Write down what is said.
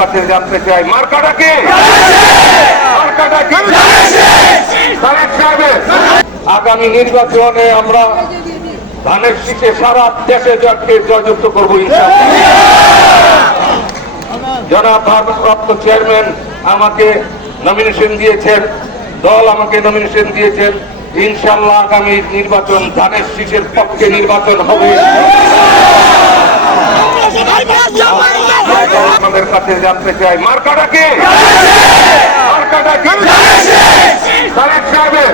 কাছে জানতে চাই, মার্কাটা কি? মার্কাটা কি? তারেক সাহেবের আগামী নির্বাচনে আমরা ধানের শীষে সারা দেশে জয়যুক্ত করবো ইনশাআল্লাহ। জনাব ভারপ্রাপ্ত চেয়ারম্যান আমাকে নমিনেশন দিয়েছেন, দল আমাকে নমিনেশন দিয়েছেন। ইনশাআল্লাহ আগামী নির্বাচন ধানের শীষের পক্ষে নির্বাচন হবে। আমাদের কাছে জানতে চাই, মার্কাটা কি? মার্কাটা কি? তারেক সাহেবের